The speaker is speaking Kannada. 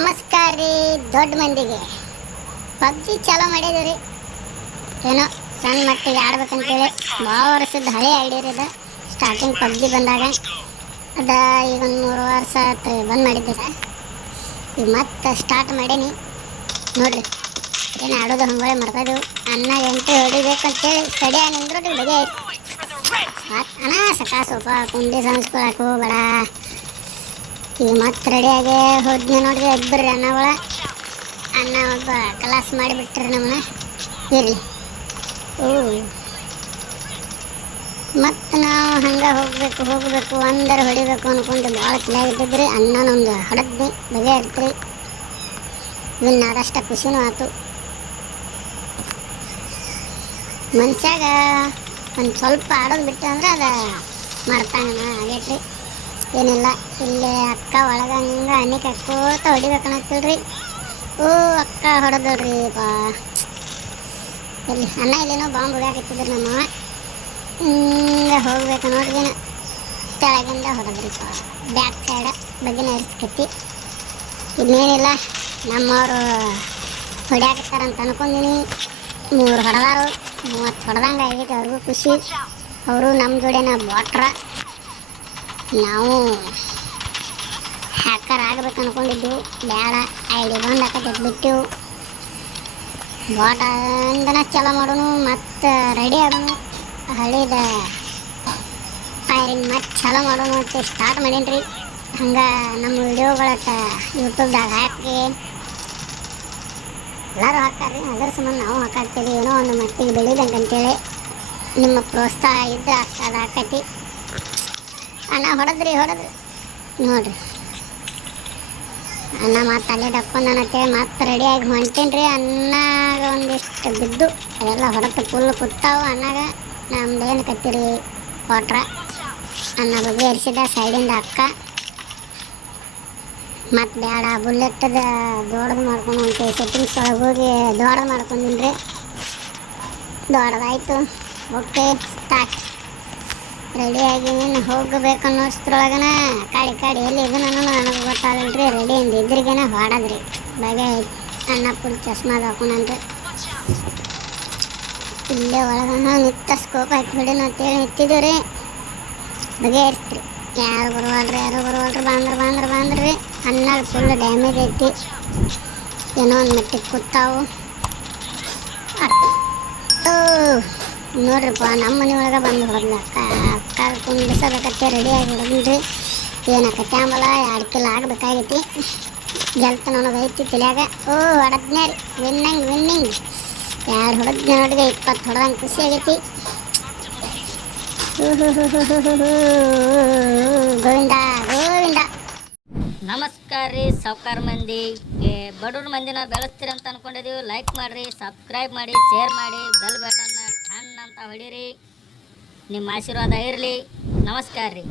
ನಮಸ್ಕಾರ ರೀ ದೊಡ್ಡ ಮಂದಿಗೆ. ಪಬ್ಜಿ ಚಾಲೂ ಮಾಡಿದ್ರಿ, ಏನೋ ಸಣ್ಣ ಮಟ್ಟಿಗೆ ಆಡ್ಬೇಕಂತೇಳಿ. ಭಾಳ ವರ್ಷದ ಹಳೆ ಐಡಿಯಾ ರೀ. ಸ್ಟಾರ್ಟಿಂಗ್ ಪಬ್ಜಿ ಬಂದಾಗ ಅದ ಈಗ ಒಂದು 3 ವರ್ಷ ಆಯ್ತು ಬಂದ್ ಮಾಡಿದ್ದೆ ಸರ್. ಈಗ ಮತ್ತೆ ಸ್ಟಾರ್ಟ್ ಮಾಡೀನಿ ನೋಡ್ರಿ. ಏನು ಆಡೋದು ಹಂಗೆ ಮಾಡ್ತಾಯಿದ್ದೆವು. ಅನ್ನಾಗ ಎಂಟ್ರಿ ಹೊಡಿಬೇಕಂತೇಳಿ ಸ್ಟಡಿ ನಿಂದ್ರೂ ಬಗೆ ಅಣ್ಣ ಸಕ ಸ್ವಲ್ಪ ಕುಂಡಿ ಸಂಸ್ಕೊಳಕ್ಕೆ ಹೋಗ್ಬೇಡ. ಈಗ ಮತ್ತೆ ರೆಡಿಯಾಗಿ ಹೋದ್ನಿ ನೋಡ್ರಿ. ಇಬ್ಬರು ಅಣ್ಣ ಒಬ್ಬ ಕಲಾಸ್ ಮಾಡಿಬಿಟ್ರಿ ನಮ್ಮನ್ನ. ಇರಲಿ ಮತ್ತು ನಾವು ಹಂಗೆ ಹೋಗಬೇಕು ಅಂದರೆ ಹೊಡಿಬೇಕು ಅಂದ್ಕೊಂಡು ಭಾಳ ತಲೆಯಾಗಿದ್ದಿದ್ರಿ. ಅಣ್ಣನೊಂದು ಹೊಡೆದ್ನಿ, ಬಗೆ ಇರ್ತ್ರಿ. ವಿನ್ ಆದಷ್ಟ ಖುಷಿನೂ ಆಯ್ತು. ಮನುಷ್ಯಾಗ ಒಂದು ಸ್ವಲ್ಪ ಆಡೋದು ಬಿಟ್ಟು ಅಂದ್ರೆ ಅದು ಮರ್ತಾನ ಆಗೈತ್ರಿ. ಏನಿಲ್ಲ, ಇಲ್ಲಿ ಅಕ್ಕ ಒಳಗೆ ಹಂಗೆ ಅನ್ನಕ್ಕೆ ಹಾಕೋತ ಹೊಡಿಬೇಕನ್ನತ್ತಿಲ್ರಿ. ಅಕ್ಕ ಹೊಡೆದೋಡ್ರಿ ಪಾ. ಇಲ್ಲಿ ಅಣ್ಣ ಇಲ್ಲೇನೋ ಬಾಂಬ್ ಹೊಡ್ಯಾಕತ್ತಿದ್ರಿ ನಮ್ಮವ. ಹಿಂಗೆ ಹೋಗ್ಬೇಕು ನೋಡ್ರಿ. ತೆಳಗಿಂದ ಹೊಡೆದ್ರಿ ಪಾ. ಬ್ಯಾಕ್ ಸೈಡ್ ಬಗ್ಗಿನ ಇರಿಸ್ಕತ್ತಿ. ಇನ್ನೇನಿಲ್ಲ, ನಮ್ಮವರು ಹೊಡ್ಯಾಕತ್ತಾರಂತ ಅನ್ಕೊಂಡಿನಿ. 3 ಹೊಡೆದಾರು, 30 ಹೊಡೆದಂಗೆ ಆಗೈತೆ. ಅವ್ರಿಗೂ ಖುಷಿ. ಅವರು ನಮ್ಮ ಜೋಡಿನ ಬಾಟ್ರ. ನಾವು ಹ್ಯಾಕರ್ ಆಗ್ಬೇಕು ಅನ್ಕೊಂಡಿದ್ದೆವು. ಬೇಡ, ಐಡಿ ಬಂದು ಹಾಕತ್ತೆ ಬಿಟ್ಟೆವು. ಬಾಟ ಇಂದನ ಚಲೋ ಮಾಡೋನು, ಮತ್ತು ರೆಡಿ ಆಗೋನು. ಹಳಿದ ಫೈರಿಂಗ್ ಮತ್ತೆ ಚಲೋ ಮಾಡೋನು ಅಂತ ಸ್ಟಾರ್ಟ್ ಮಾಡೀನಿ. ಹಂಗೆ ನಮ್ಮ ವಿಡಿಯೋಗಳತ್ತ ಯೂಟ್ಯೂಬ್ದಾಗ ಹಾಕಿ ಎಲ್ಲರೂ ಹಾಕ್ತಾರೆ. ಅದರ ಸಂಬಂಧ ನಾವು ಹಾಕಾಡ್ತೀವಿ. ಏನೋ ಒಂದು ಮಟ್ಟಿಗೆ ಬೆಳಿದಂಗಂತೇಳಿ ನಿಮ್ಮ ಪ್ರೋತ್ಸಾಹ ಇದ್ದರೆ ಅಷ್ಟು ಅದು ಹಾಕೈತಿ. ಅಣ್ಣ ಹೊಡೆದ್ರಿ ನೋಡ್ರಿ. ಅನ್ನ ಮತ್ತೆ ಅಲ್ಲೇ ಡಕ್ಕೊಂಡನಂತೇಳಿ ಮತ್ತೆ ರೆಡಿಯಾಗಿ ಹೊಂಟೇನಿ ರೀ. ಅನ್ನಾಗ ಒಂದಿಷ್ಟು ಬಿದ್ದು ಅದೆಲ್ಲ ಹೊಡೆದು ಫುಲ್ ಕುತ್ತಾವು. ಅನ್ನಾಗ ನಮ್ದೇನು ಕತ್ತೀರಿ ಕೊಟ್ರ ಅನ್ನ ಬಗ್ಗೆ ಎರಿಸಿದ ಸೈಡಿಂದ ಅಕ್ಕ. ಮತ್ತು ಬೇಡ, ಬುಲ್ಲೆಟ್ಟದ ದೊಡ್ಡದು ಮಾಡ್ಕೊಂಡು ಹೊಂಟೇವಿ. ಸೆಟ್ಟಿಂಗ್ಸ್ ಒಳಗೆ ಹೋಗಿ ದೊಡ್ಡದು ಮಾಡ್ಕೊಂಡಿನಿ ರೀ. ದೊಡ್ಡದಾಯ್ತು. Okay, start. ರೆಡಿಯಾಗಿ ನೀನು ಹೋಗಬೇಕು ಅನ್ನೋಷ್ಟ್ರೊಳಗನ ಕಾಡಿ ಎಲ್ಲಿ ಇದು ನನಗೆ ಗೊತ್ತಾಗಲ್ಲ ರೀ. ರೆಡಿಯಿಂದ ಇದ್ರಿಗೇನೆ ಹೊಡದ್ರಿ ಬಗೆ. ಅಣ್ಣ ಫುಲ್ ಚಸ್ಮಾದ ಹಾಕೊಂಡ್ರಿ. ಇಲ್ಲೇ ಒಳಗ ನಿತ್ತ ಸ್ಕೋಪ್ ಹಾಕಿ ಬಿಡಿನ ಅಂತೇಳಿ ನಿಂತಿದ್ದೀವಿ ರೀ. ಬಗೆ ಇರ್ತ್ರಿ. ಯಾರು ಬರುವಲ್ರಿ. ಬಾಂದ್ರಿ. ಅನ್ನಾಗ ಫುಲ್ ಡ್ಯಾಮೇಜ್ ಐತಿ. ಏನೋ ಒಂದು ಮಟ್ಟಿಗೆ ಕೂತಾವು. ನೋಡ್ರಿಪ್ಪ, ನಮ್ಮ ಮನೆ ಒಳಗೆ ಬಂದು ಹೊಡೆದ್ಲ ಅಕ್ಕ ಕುಂಡಿಸೋದಕ್ಕತ್ತೆ ರೆಡಿಯಾಗಿ ಹೊಡೆದ್ರಿ. ಏನಕ್ಕತ್ತೆ ಆಂಬಲ 2 ಕಿಲೋ ಆಗಬೇಕಾಗೈತಿ. ಗೆಲ್ತನ ಅನ್ನೋದು ಐತಿ ತಲೆಯಾಗ. ಹೊಡೆದ್ನೇ ರೀ. ವಿನ್ನಿಂಗ್ 2 ಹೊಡೆದ್ನೆ ನೋಡಿದೆ. 20 ಹೊಡೆದಂಗೆ ಖುಷಿ ಆಗೈತಿ. ಗೋವಿಂದ. ನಮಸ್ಕಾರ ರೀ ಸಾವ್ಕಾರ ಮಂದಿ. ಬಡವ್ರ ಮಂದಿನ ಬೆಳೆಸ್ತೀರಿ ಅಂತ ಅನ್ಕೊಂಡಿದ್ದೀವಿ. ಲೈಕ್ ಮಾಡಿರಿ, ಸಬ್ಸ್ಕ್ರೈಬ್ ಮಾಡಿ, ಶೇರ್ ಮಾಡಿ, ಬೆಲ್ ಬಟನ್ನ ಟನ್ ಅಂತ ಹೊಡೀರಿ. ನಿಮ್ಮ ಆಶೀರ್ವಾದ ಇರಲಿ. ನಮಸ್ಕಾರ ರೀ.